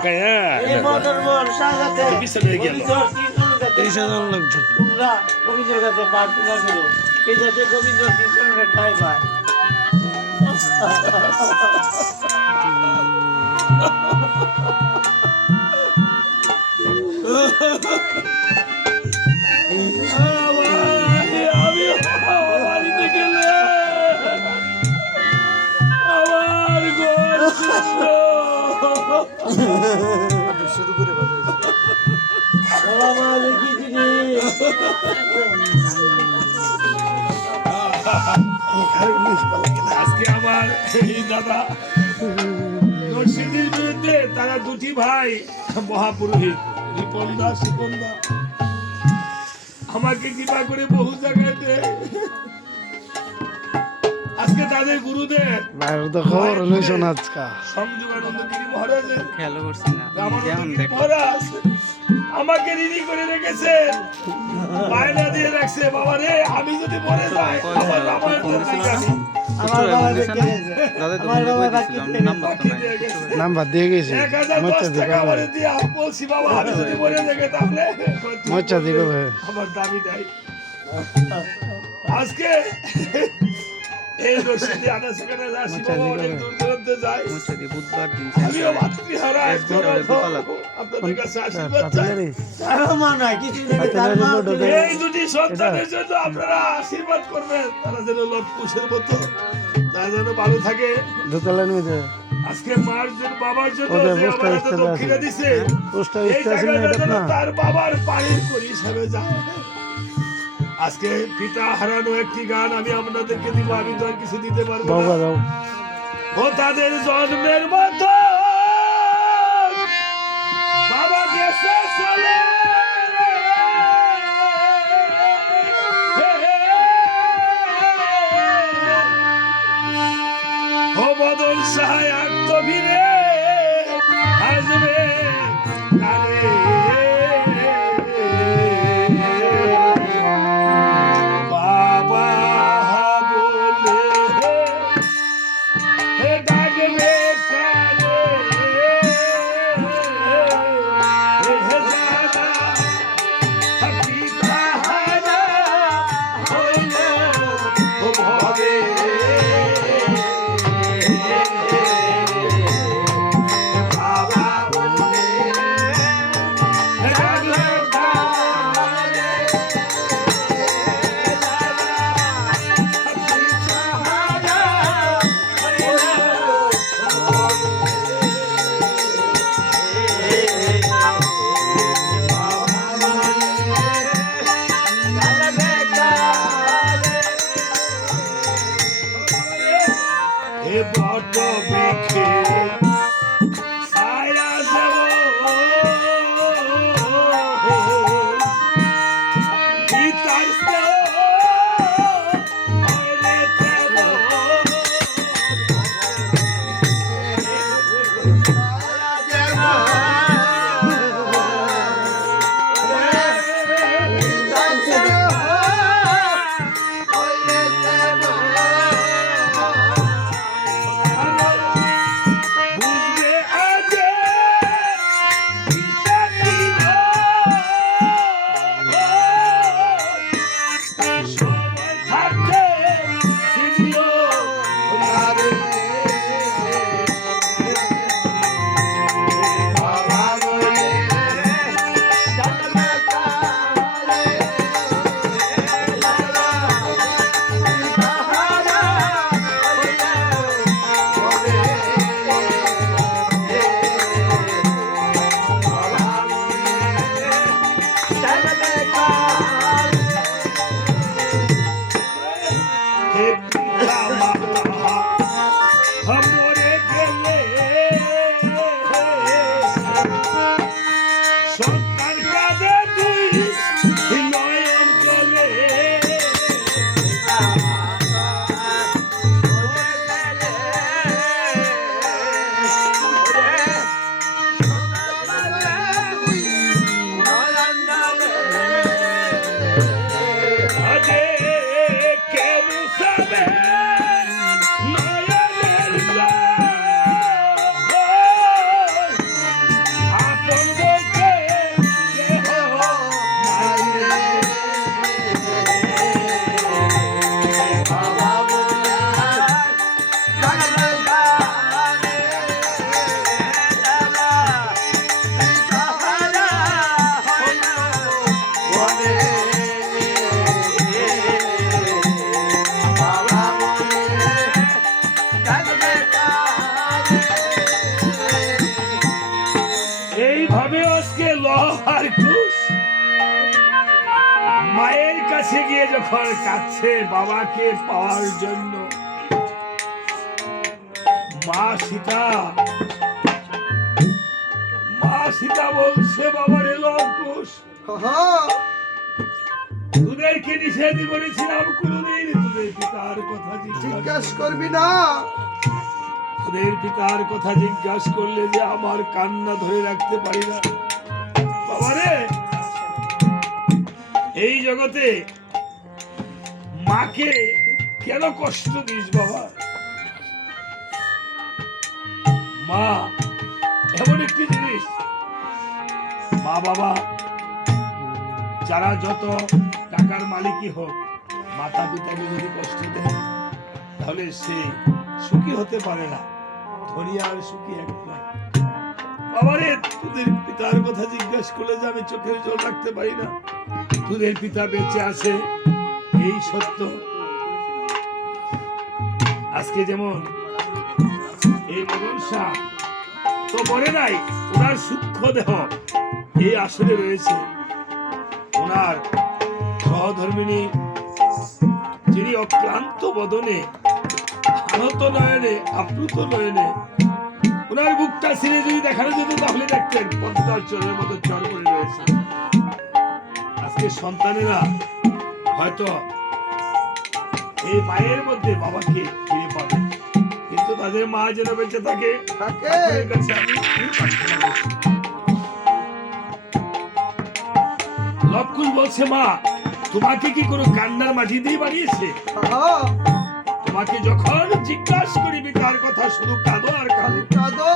তাকায়া এই মদনমোহন সাজাতে বিশাল হয়ে গেল। এই সাধারণ লোকজন তোমরা গোবিন্দের কাছে প্রার্থনা করো এই যাতে গোবিন্দ কৃষ্ণের ঠাই পায়। আমি বাড়িতে গেলে আমার ঘর শুরু করে বাজাইছে বাবা মা দেখি জিনিস আজকে আমার এই দাদা নরসিংদীর বিরুদ্ধে তারা দুটি ভাই মহাপুরোহিত রিপন দাস শিপন দা আমাকে কৃপা করে বহু জায়গায় দেয়। আজকে তাদের গুরুদেব বাইরে তো খবর লইছ না আজকা সংযোগানন্দগিরি মহারাজের খেয়াল করছি না যেমন রামানন্দগিরি দেখ মহারাজ আমাকে ঋণী করে রেখেছে, বায়না দিয়ে রাখছে বাবা রে আমি যদি মরে যাই আমার রামায়ণ তো নাই জানি। আমার বাবা দেখে গেছে দাদা তো আমার বাবা বাকি বাকি নাম্বার তো নাই নাম্বার দিয়ে গেছে 1010 টাকা করে দিয়ে বলছি বাবা আমি যদি মরে যাই তাহলে মচ্চা দিকে ভাই আমার দাবি নাই। আজকে এই রশিদি আনা সেখানে আসি বাবা অনেক দূর দূরান্তে যাই, মুছে দি বুধবার দিন আমিও ভাতৃহারা একজন আপনাদের কাছে আশীর্বাদ চাই। তারও মা নাই কিছু নেই তার মা এই দুটি সন্তানের জন্য আপনারা আশীর্বাদ করবেন, তারা যেন লটকুশের মতো তারা যেন ভালো থাকে। দোতলা নিয়ে দে আজকে মার জন্য বাবার জন্য ওদের যে পোস্টার আমার হাতে স্টার দক্ষিণা আছে। দিছে পোস্টার এই স্টেশন টাকাটা এটা যেন না তার বাবার পায়ের করি হিসাবে যায়। আজকে পিতা হারানো একটি গান আমি আপনাদেরকে দিব, আমি তো আর কিছু দিতে পারবো বাবা না। দাও ও তাদের জন্মের মতো বাবা গেছে চলে, ও বদল সাহায় আত্মবীরে আসবে নারে। বাবা বলে ডাকবে কারে, জানা পিতা হারা হইল ভবে। এইভাবে আজকে লব আর কুশ মায়ের কাছে গিয়ে যখন কাঁদছে বাবাকে পাওয়ার জন্য, মা সীতা বলছে বাবারে লব কুশ, তোদেরকে নিষেধ করেছিলাম কোনদিন তোদের পিতার কথা জিজ্ঞাসা করবি না। তোদের পিতার কথা জিজ্ঞাসা করলে যে আমার কান্না ধরে রাখতে পারি না। বাবারে এই জগতে মাকে কেন কষ্ট দিস বাবা? মা এমন একটি জিনিস, মা বাবা যারা যত টাকার মালিকই হোক, মাতা পিতাকে যদি কষ্ট দেয় তাহলে সে সুখী হতে পারে না। ধনী আর সুখী এক নয়। বাবারে তোদের পিতার কথা জিজ্ঞাসা করলে যে আমি চোখের জল রাখতে পারি না। তোদের পিতা বেঁচে আছে এই সত্য। আজকে যেমন এই মদন শাহ তো মরে নাই, ওনার সূক্ষ্ম দেহ এই আসরে রয়েছে। ওনার সহধর্মিনী যিনি অক্লান্ত বদনে, আহত নয়নে, আপ্লুত নয়নে ওনার বুকটা ছিঁড়ে যদি দেখানো যেত তাহলে দেখতেন পদ্মার চরের মতো চর করে রয়েছে। আজকে সন্তানেরা হয়তো এই মায়ের মধ্যে বাবাকে ফিরে পাবে, কিন্তু তাদের মা যেন বেঁচে থাকে ঠাকুরের কাছে আমি প্রার্থনা করছি। লব কুশ বলছে মা তোমাকে কি কোনো কান্নার মাটি দিয়ে বানিয়েছে? তোমাকে যখন জিজ্ঞাসা করি পিতার কথা শুধু কাঁদো আর কাঁদো,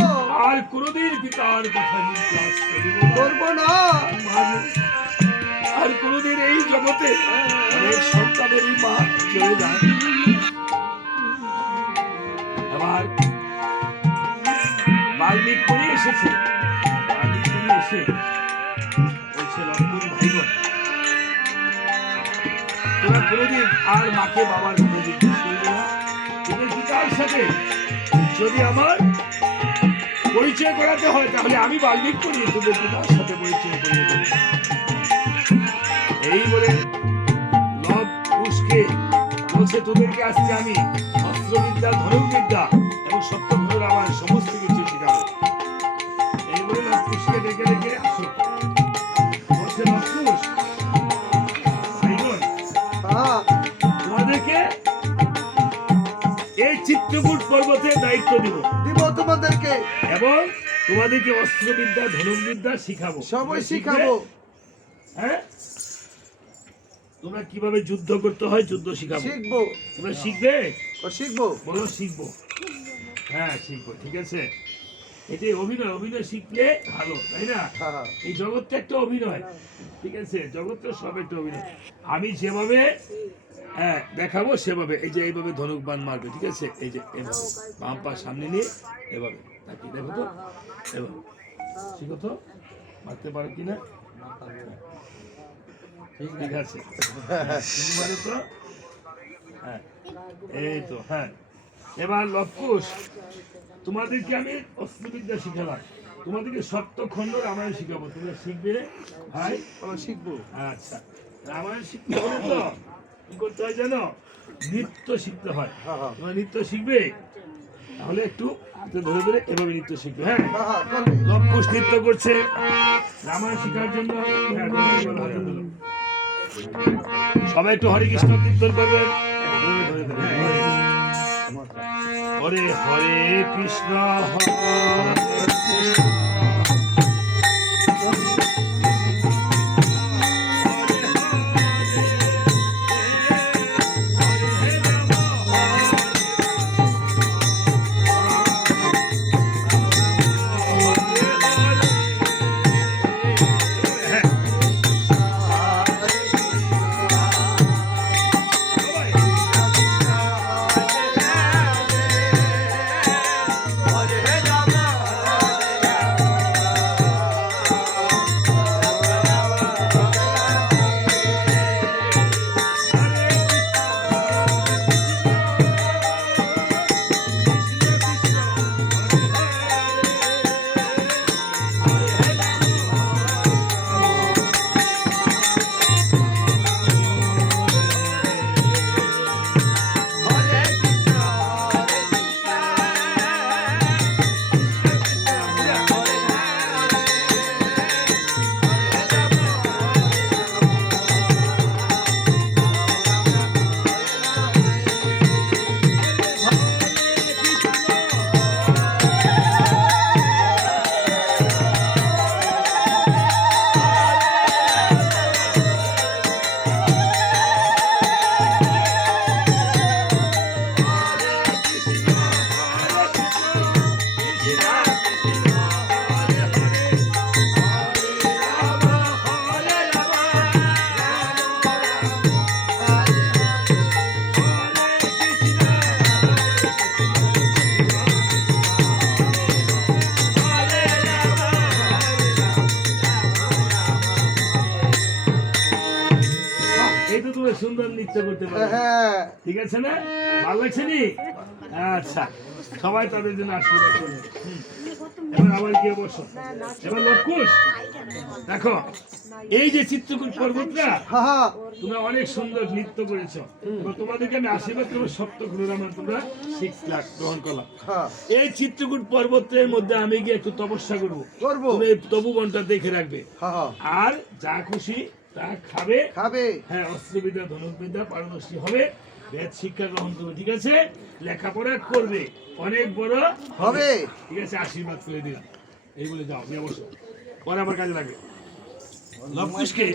আর কোনদিন পিতার কথা জিজ্ঞাসা করবো না। আর কোনদিন এই জগতে অনেক সন্তানেরই মা চলে যায়। আবার বাল্মীক করে এসেছে, বাল্মীক করে এসে বলছে লক্ষ্মণ ভাইগণ তোরা কোনদিন আর মাকে বাবার কথা জিজ্ঞেস করবে না। তোদের পিতার সাথে যদি আমার পরিচয় করাতে হয় তাহলে আমি বাল্মীক করি তোদের পিতার সাথে পরিচয় করিয়ে দেব। এই বলে লব কুশকে বলছে তোদেরকে আজকে আমি অস্ত্রবিদ্যা, ধনুর্বিদ্যা এবং সপ্তগ্রহ আমার সমস্ত কিছু শিখাবো। এই বলে লব কুশকে ডেকে ডেকে আসো বলছে লব কুশ ভাইগণ তোমাদেরকে এই চিত্রকূট পর্বতে দায়িত্ব দিব তোমাদেরকে, এবং তোমাদেরকে অস্ত্রবিদ্যা, ধনুর্বিদ্যা শিখাবো, সবই শিখাবো। হ্যাঁ, তোমরা কিভাবে যুদ্ধ করতে হয় যুদ্ধ শিখাবো। শিখবো। তোমরা শিখবে? শিখবো। বলো শিখবো। হ্যাঁ শিখবো, ঠিক আছে। এটি অভিনয়, অভিনয় শিখলে ভালো, তাই না? এই জগৎটা একটা অভিনয়, ঠিক আছে? জগৎটা সব একটা অভিনয়। আমি যেভাবে দেখাবো সেভাবে, এই যে এইভাবে ধনুক বান মারবে, ঠিক আছে? এই যে এভাবে বাম পা সামনে নিয়ে এভাবে তাকিয়ে দেখো তো, এভাবে শিখো তো, মারতে পারো কিনা? ঠিক আছে, তো হ্যাঁ এই তো হ্যাঁ। এবার লব কুশ তোমাদেরকে আমি অস্ত্রবিদ্যা শিখালাম, তোমাদেরকে সপ্তখণ্ড রামায়ণ শিখাবো। তোমরা শিখবে ভাই? শিখবো। আচ্ছা, রামায়ণ শিখতে হলে তো কি করতে হয় জানো? নৃত্য শিখতে হয়। তোমরা নৃত্য শিখবে তাহলে একটু হাতে ধরে ধরে এভাবে নৃত্য শিখবে। হ্যাঁ, লব কুশ নৃত্য করছে রামায়ণ শিখার জন্য। সবাই একটু হরে কৃষ্ণ কীর্তন করবেন। হরে হরে কৃষ্ণ Hare Rama সুন্দর নৃত্য করতে পারে। হ্যাঁ ঠিক আছে না? ভালো লাগছে নি? আচ্ছা, সবাই তাদের জন্য আশীর্বাদ করবে। এবার আবার গিয়ে বসো। এবার লক্ষুষ, দেখো এই যে চিত্রকূট পর্বতটা, হ্যাঁ তোমরা অনেক সুন্দর নৃত্য করেছো। এবার তোমাদেরকে আমি আশীর্বাদ করবো, সপ্ত করলাম, তোমরা 6 লাখ গ্রহণ করলাম। হ্যাঁ এই চিত্রকূট পর্বতের মধ্যে আমি গিয়ে একটু তপস্যা করবো। করবো তুমি এই তপোবনটা দেখে রাখবে, হ্যাঁ আর যা খুশি তা খাবে। খাবে হ্যাঁ, অস্ত্রবিদ্যা ধনুর্বিদ্যা পারদর্শী হবে, বেদ শিক্ষা গ্রহণ করবে। ঠিক আছে, লেখাপড়া করবে, অনেক বড় হবে ঠিক আছে, আশীর্বাদ করে দিলাম। এই বলে যাও, নিয়ে বসো, পরে আবার কাজে লাগবে। লবকুশকে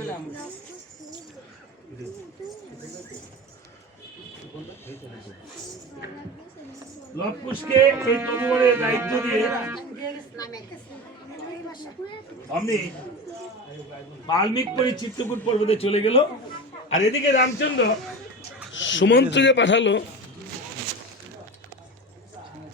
লবকুশকে এই তপবনের দায়িত্ব দিয়ে আমি বাল্মীকি চিত্রকূট পর্বতে চলে গেল। আর এদিকে রামচন্দ্র সুমন্ত্রকে পাঠালো